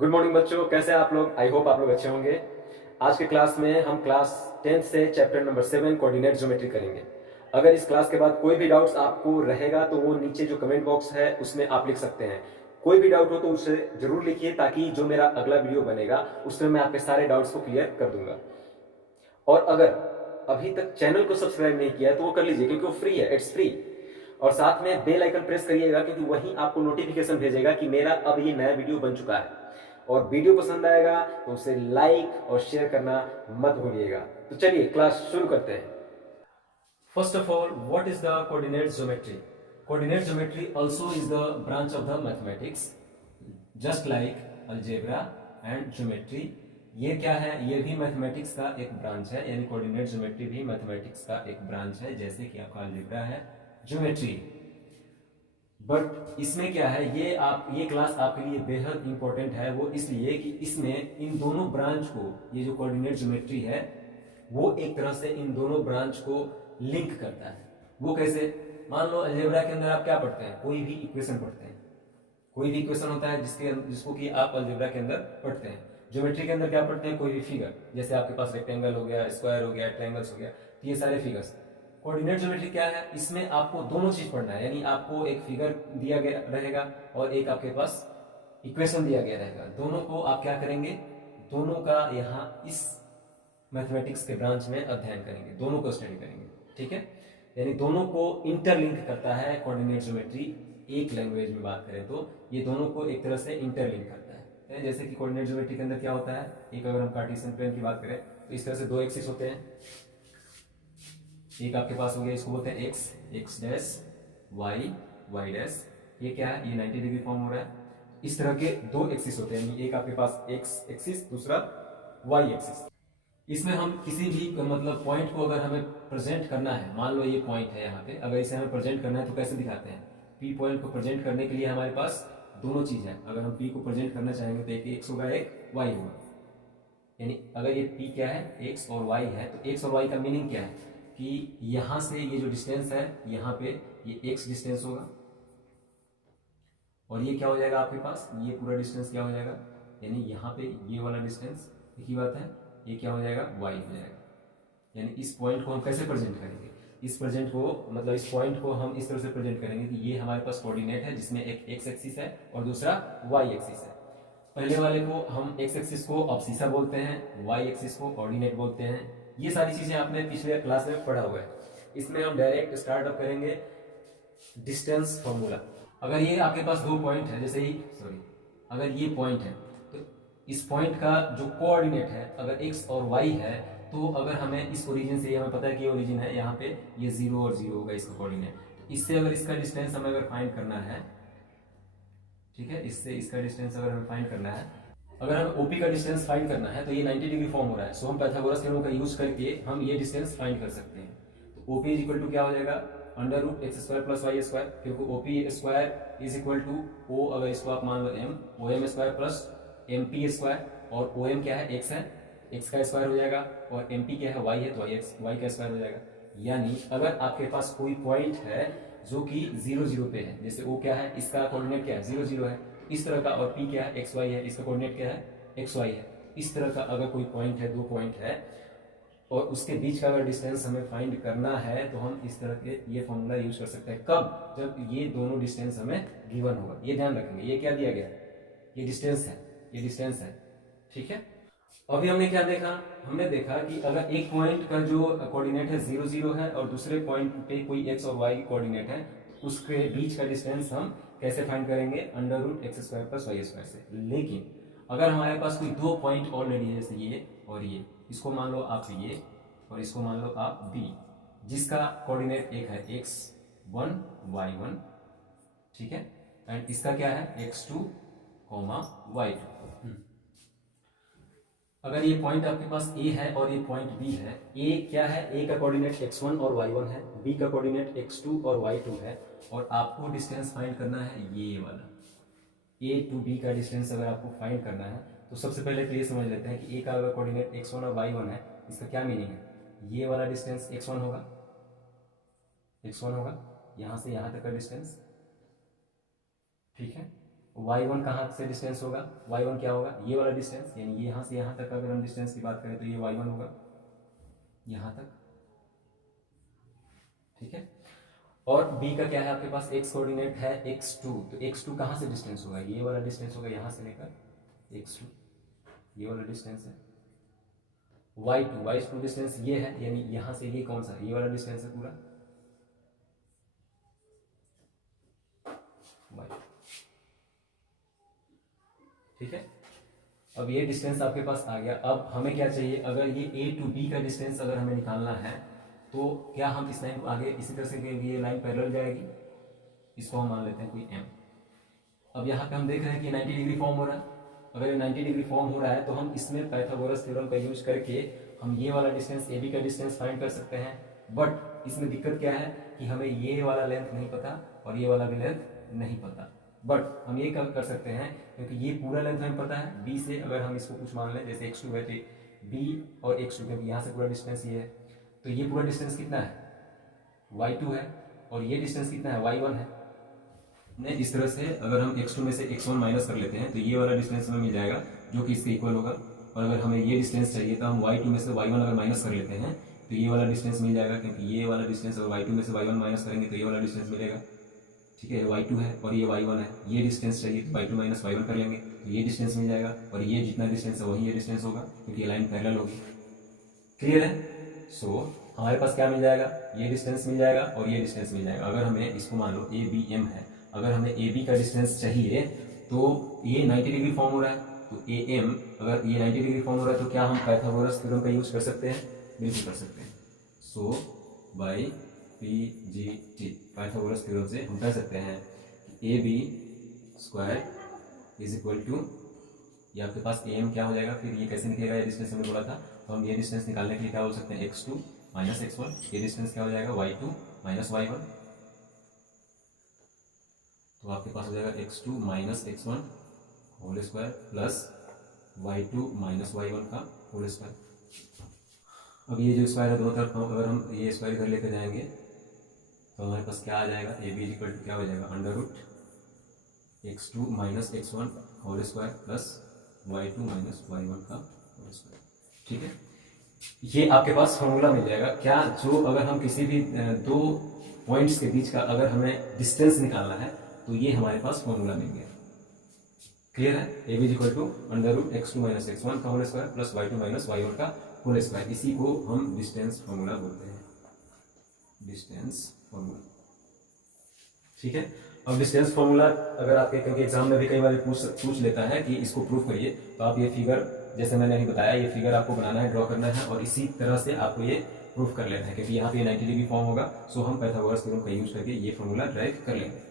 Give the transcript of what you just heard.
Good morning बच्चों, कैसे हैं आप लोग। आई होप आप लोग अच्छे होंगे। आज के क्लास में हम क्लास 10th से चैप्टर नंबर 7 कोऑर्डिनेट ज्योमेट्री करेंगे। अगर इस क्लास के बाद कोई भी डाउट्स आपको रहेगा तो वो नीचे जो कमेंट बॉक्स है उसमें आप लिख सकते हैं। कोई भी डाउट हो तो उसे जरूर लिखिए, ताकि जो मेरा अगला वीडियो बनेगा उसमें मैं आपके सारे डाउट्स को क्लियर कर दूंगा। और अगर अभी तक चैनल को सब्सक्राइब नहीं किया है तो वो कर लीजिए, क्योंकि वो फ्री है, इट्स फ्री। और साथ में बेल आइकन प्रेस करिएगा, क्योंकि वही आपको नोटिफिकेशन भेजेगा कि मेरा अब ये नया वीडियो बन चुका है। और वीडियो पसंद आएगा तो उसे लाइक और शेयर करना मत भूलिएगा। तो चलिए क्लास शुरू करते हैं। First of all, what is the coordinate geometry? Coordinate geometry also is the branch of the mathematics, just like algebra and geometry. ये क्या है? ये भी मैथमेटिक्स का एक ब्रांच है, यानी कोऑर्डिनेट ज्योमेट्री भी मैथमेटिक्स का एक ब्रांच है, जैसे कि आपका अलजेब्रा है, ज्योमेट्री। बट इसमें क्या है, ये क्लास आपके लिए बेहद इंपॉर्टेंट है। वो इसलिए कि इसमें इन दोनों ब्रांच को, ये जो कोऑर्डिनेट ज्योमेट्री है वो एक तरह से इन दोनों ब्रांच को लिंक करता है। वो कैसे? मान लो अलजेब्रा के अंदर आप क्या पढ़ते हैं? कोई भी इक्वेशन पढ़ते हैं। कोई भी इक्वेशन होता है जिसको कि आप अलजेब्रा के अंदर पढ़ते हैं। ज्योमेट्री के अंदर क्या पढ़ते हैं? कोई भी फिगर, जैसे आपके पास रेक्टेंगल हो गया, स्क्वायर हो गया, ट्रायंगल्स हो गया, तो ये सारे फिगर्स। कोऑर्डिनेट ज्योमेट्री क्या है? इसमें आपको दोनों चीज पढ़ना है, यानी आपको एक फिगर दिया गया रहेगा और एक आपके पास इक्वेशन दिया गया रहेगा। दोनों को आप क्या करेंगे? दोनों का यहाँ इस मैथमेटिक्स के ब्रांच में अध्ययन करेंगे, दोनों को स्टडी करेंगे। ठीक है, यानी दोनों को इंटरलिंक करता है कोऑर्डिनेट ज्योमेट्री। एक लैंग्वेज में बात करें तो ये दोनों को एक तरह से इंटरलिंक करता है। जैसे कि कोऑर्डिनेट ज्योमेट्री के अंदर क्या होता है, एक अगर हम कार्टेशियन प्लेन की बात करें तो इस तरह से दो एक्सिस होते हैं। एक आपके पास हो गया, इसको बोलते हैं x, x dash, y, y dash. ये क्या है? ये 90 डिग्री फॉर्म हो रहा है। इस तरह के दो एक्सिस होते हैं, एक आपके पास एक्स एक्सिस, दूसरा वाई एक्सिस। इसमें हम किसी भी मतलब पॉइंट को अगर हमें प्रेजेंट करना है, मान लो ये पॉइंट है यहाँ पे, अगर इसे हमें प्रेजेंट करना है तो कैसे दिखाते हैं? पी पॉइंट को प्रेजेंट करने के लिए हमारे पास दोनों चीज है। अगर हम पी को प्रेजेंट करना चाहेंगे तो एक एक्स होगा, एक वाई होगा। यानी अगर ये पी क्या है, एक्स और वाई है, तो एक्स और वाई का मीनिंग क्या है कि यहां से ये जो डिस्टेंस है, यहाँ पे ये एक्स डिस्टेंस होगा, और ये क्या हो जाएगा आपके पास, ये पूरा डिस्टेंस क्या हो जाएगा, यानी यहाँ पे ये वाला डिस्टेंस, एक ही बात है, ये क्या हो जाएगा, वाई हो जाएगा। यानी इस पॉइंट को हम कैसे प्रेजेंट करेंगे? इस प्रेजेंट को मतलब इस पॉइंट को हम इस तरह से प्रेजेंट करेंगे कि ये हमारे पास कोऑर्डिनेट है, जिसमें एक एक्स एक्सिस है और दूसरा वाई एक्सिस है। पहले वाले को हम एक्स एक्सिस को अब्सिसा बोलते हैं, वाई एक्सिस को कोऑर्डिनेट बोलते हैं। ये सारी चीजें आपने पिछले क्लास में पढ़ा हुआ है। इसमें हम डायरेक्ट स्टार्टअप करेंगे डिस्टेंस फॉर्मूला। अगर ये आपके पास दो पॉइंट है, जैसे ही अगर ये पॉइंट है तो इस पॉइंट का जो कोऑर्डिनेट है अगर एक्स और वाई है, तो अगर हमें इस ओरिजिन से, हमें पता है कि ये ओरिजिन है, यहाँ पे ये 0 और 0 होगा इसका कोऑर्डिनेट। तो इससे अगर इसका डिस्टेंस हमें अगर फाइंड करना है, ठीक है, इससे इसका डिस्टेंस अगर हमें फाइंड करना है, अगर हमें ओपी का डिस्टेंस फाइंड करना है तो ये 90 डिग्री फॉर्म हो रहा है, सो हम पाइथागोरस थ्योरम का यूज करके हम ये डिस्टेंस फाइंड कर सकते हैं। तो ओपी इज इक्वल टू क्या हो जाएगा, under root x square plus y square, क्योंकि OP square is equal to O, अगर इसको आप मान लो M, O M square plus M P square, और ओ एम क्या है, एक्स है, एक्स का स्क्वायर हो जाएगा, और एम पी क्या है, वाई है, तो वाई का स्क्वायर हो जाएगा। यानी अगर आपके पास कोई पॉइंट है जो कि 0 0 पे है, जैसे ओ क्या है, इसका कोऑर्डिनेट क्या है, 0 0 है, इस तरह का, और पी क्या है, एक्स वाई है, इसका कोऑर्डिनेट क्या है, एक्स वाई है, इस तरह का अगर कोई पॉइंट है, दो पॉइंट है, और उसके बीच का अगर डिस्टेंस हमें फाइंड करना है, तो हम इस तरह के ये फॉर्मूला यूज कर सकते हैं। कब? जब ये दोनों डिस्टेंस हमें गिवन होगा। ये ध्यान रखेंगे, ये क्या दिया गया है, ये डिस्टेंस है, ये डिस्टेंस है। ठीक है, अभी हमने क्या देखा, हमने देखा कि अगर एक पॉइंट का जो कोऑर्डिनेट है 0 0 है और दूसरे पॉइंट पे कोई एक्स और वाई कोऑर्डिनेट है, उसके बीच का डिस्टेंस हम कैसे फाइंड करेंगे, under root x square plus y square से। लेकिन अगर हमारे पास कोई दो पॉइंट ऑलरेडी है, जैसे ये और ये, इसको मान लो आप ये और इसको मान लो आप बी, जिसका कोऑर्डिनेट एक है x1 y1, ठीक है, एंड इसका क्या है x2 y2। अगर ये पॉइंट आपके पास A है और ये पॉइंट B है, A क्या है, A का कोऑर्डिनेट x1 और y1 है, B का कोऑर्डिनेट x2 और y2 है, और आपको डिस्टेंस फाइंड करना है ये वाला A टू B का डिस्टेंस अगर आपको फाइंड करना है, तो सबसे पहले तो ये समझ लेते हैं कि A का अगर कोऑर्डिनेट x1 और y1 है, इसका क्या मीनिंग है, ये वाला डिस्टेंस x1 होगा, x1 होगा, यहाँ से यहाँ तक का डिस्टेंस, ठीक है, y1 कहाँ से डिस्टेंस होगा, y1 क्या होगा, ये वाला डिस्टेंस, यानी ये यहाँ से यहाँ तक अगर हम डिस्टेंस की बात करें तो ये y1 होगा यहाँ तक, ठीक है। और b का क्या है आपके पास, x कोऑर्डिनेट है x2, तो x2 कहाँ से डिस्टेंस होगा, ये वाला डिस्टेंस होगा यहाँ से लेकर x2, ये वाला डिस्टेंस है। y2 डिस्टेंस ये है, यानी यहाँ से ये कौन सा, ये वाला डिस्टेंस है पूरा y, ठीक है। अब ये डिस्टेंस आपके पास आ गया। अब हमें क्या चाहिए, अगर ये a टू b का डिस्टेंस अगर हमें निकालना है तो क्या हम इस लाइन को आगे इसी तरह से ये लाइन पैरेलल जाएगी, इसको हम मान लेते हैं कोई m। अब यहाँ पे हम देख रहे हैं कि 90 डिग्री फॉर्म हो रहा है। अगर ये 90 डिग्री फॉर्म हो रहा है तो हम इसमें पाइथागोरस थ्योरम का यूज करके हम ये वाला डिस्टेंस AB का डिस्टेंस फाइंड कर सकते हैं। बट इसमें दिक्कत क्या है कि हमें ये वाला लेंथ नहीं पता और ये वाला भी लेंथ नहीं पता। बट हम ये कर सकते हैं, क्योंकि ये पूरा लेंथ हमें पता है B से, अगर हम इसको कुछ मान लें जैसे x2 है तो B और x2, क्योंकि यहाँ से पूरा डिस्टेंस ये है, तो ये पूरा डिस्टेंस कितना है y2 है और ये डिस्टेंस कितना है y1 है। ने इस तरह से अगर हम x2 में से x1 माइनस कर लेते हैं तो ये वाला डिस्टेंस हमें मिल जाएगा जो कि इसके इक्वल होगा। और अगर हमें ये डिस्टेंस चाहिए तो हम y2 में से y1 अगर माइनस कर लेते हैं तो ये वाला डिस्टेंस मिल जाएगा, क्योंकि ये वाला डिस्टेंस अगर y2 में से y1 माइनस करेंगे तो ये वाला डिस्टेंस मिलेगा, ठीक है। y2 है और ये y1 है, ये डिस्टेंस चाहिए तो y2 माइनस y1 कर लेंगे तो ये डिस्टेंस मिल जाएगा, और ये जितना डिस्टेंस है वही ये डिस्टेंस होगा क्योंकि ये लाइन पैरेलल होगी। क्लियर है। सो हमारे पास क्या मिल जाएगा, ये डिस्टेंस मिल जाएगा और ये डिस्टेंस मिल जाएगा। अगर हमें इसको मान लो ABM है, अगर हमें AB का डिस्टेंस चाहिए तो ये 90 डिग्री फॉर्म हो रहा है, तो AM अगर ये 90 डिग्री फॉर्म हो रहा है तो क्या हम पाइथागोरस थ्योरम का यूज कर सकते हैं, बिल्कुल कर सकते हैं। So by PGT Pythagoras theorem से हम कह सकते हैं कि AB square is equal to, ये आपके पास AM क्या हो जाएगा, फिर ये कैसे निकलेगा, ये डिस्टेंस हमने बोला था, तो हम ये डिस्टेंस निकालने के लिए क्या बोल सकते हैं x2 माइनस x1, ये डिस्टेंस क्या हो जाएगा y2 माइनस y1, तो आपके पास हो जाएगा x2 minus x1 whole square plus y2 minus y1 का होल स्क्वायर। अब ये जो स्क्वायर है दोनों तरफ अगर हम ये स्क्वायर इधर लेकर जाएंगे तो हमारे पास क्या आ जाएगा, AB इक्वल टू क्या हो जाएगा under root x2 minus x1 whole square plus y2 minus y1 का होल स्क्वायर, ठीक है। ये आपके पास फॉर्मूला मिल जाएगा क्या, जो अगर हम किसी भी दो पॉइंट्स के बीच का अगर हमें डिस्टेंस निकालना है तो ये हमारे पास फॉर्मूला मिल गया। क्लियर है। AB equal to under root x2 minus x1 का whole square plus y2 minus y1 का होल स्क्वायर, इसी को हम डिस्टेंस फॉर्मूला बोलते हैं, डिस्टेंस फॉर्मूला, ठीक है। अब डिस्टेंस फॉर्मूला अगर आपके, क्योंकि एग्जाम में भी कई बार पूछ लेता है कि इसको प्रूफ करिए, तो आप ये फिगर जैसे मैंने अभी बताया, ये फिगर आपको बनाना है, ड्रॉ करना है और इसी तरह से आपको ये प्रूफ कर लेना है, क्योंकि यहाँ पे 90 डिग्री फॉर्म होगा। सो हम पाइथागोरस थ्योरम का यूज करके ये फॉर्मूला ड्राइव कर लेंगे।